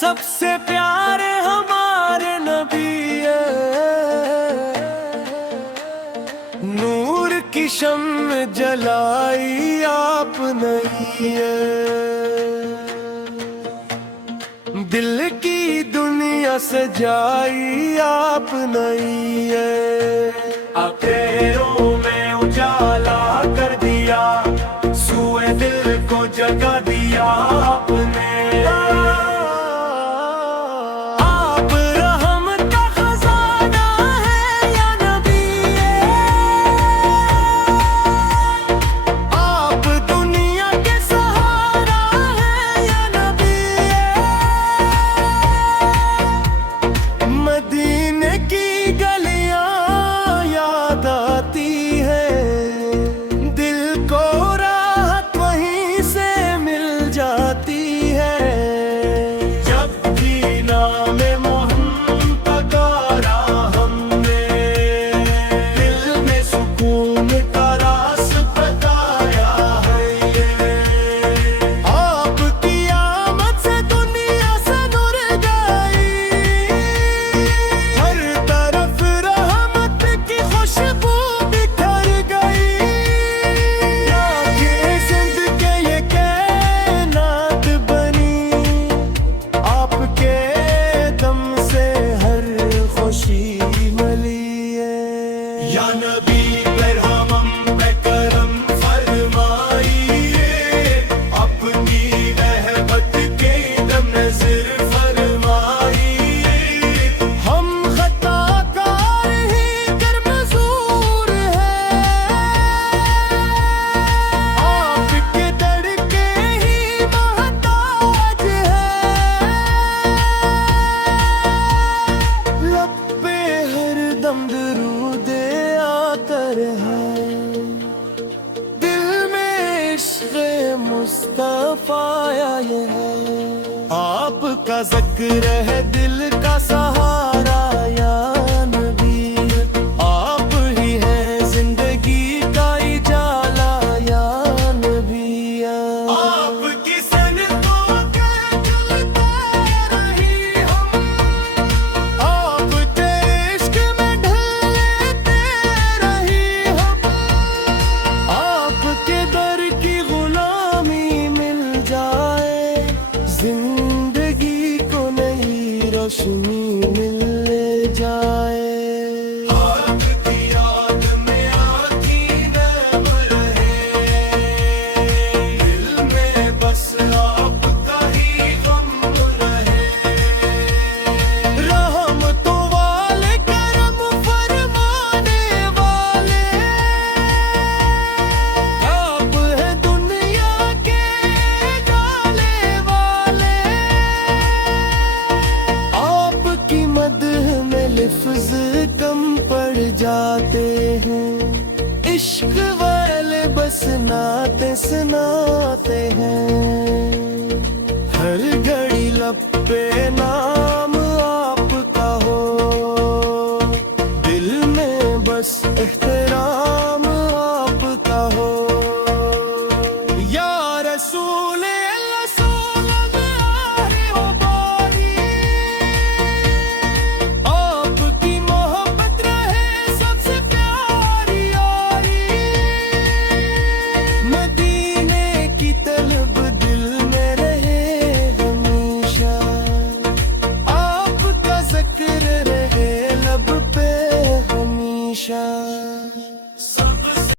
سب سے پیارے ہمارے نبی نور کی شمع جلائی آپ نہیں ہے، دل کی دنیا سجائی آپ نہیں ہے، اپنوں میں اجالا کر دیا، سوئے دل کو جگا دیا آپ نے۔ آپ رحمت کا خزانہ ہے یا نبی، آپ دنیا کے سہارا ہے یا نبی، مدینے کی گلیاں یاد آتی ہے، دل کو راحت وہیں سے مل جاتی ہے، جب بھی نام محمد پکارا ہم نے، دل میں سکون کا راز بتایا ہے یہ، آپ کی آمد سے دنیا سے نور گئی، ہر طرف رحمت کی خوشبو بکھر گئی، آنکھیں زند کے یہ کائنات بنی، آپ کے دم سے ہر خوشی ملی ہے، یا نبی برہم پہ کرم فرمائیے، اپنی رحمت کے دم نظر فرمائیے، ہم خطا کار ہی گر معذور ہیں، آپ کے در کے ہی محتاج ہیں، لب پہ ہر دم درود آتا ہے، دل میں عشق مصطفیٰ یہ ہے، آپ کا ذکر ہے دل کا سہارا یا نبی، آپ ہی ہے زندگی کا اجالا یا نبی، آپ کی سنتوں کے چلتے رہی ہم، آپ کے عشق میں ڈھلتے رہی ہم، آپ کے در کی غلامی مل جائے، زندگی کو نئی روشنی مل جائے، آپ کی یاد میں آنکھیں نم رہے، دل میں بس آپ کا ہی غم رہے، رحمتوں والے کرم فرمانے والے، آپ ہیں دنیا کے ڈالے والے، آپ کی مدح میں لفظ کم پڑ جاتے ہیں، عشق والے بس نعتیں سناتے ہیں، ہر گھڑی لب پہ نام آپ کا ہو، دل میں بس احترام آپ کا ہو، یا رسول اللہ صلی اللہ علیہ وآلہ، آپ کی محبت رہے سب سے پیاری یاری، مدینے کی طلب دل میں رہے ہمیشہ، آپ کا ذکر رہے لب پہ ہمیشہ۔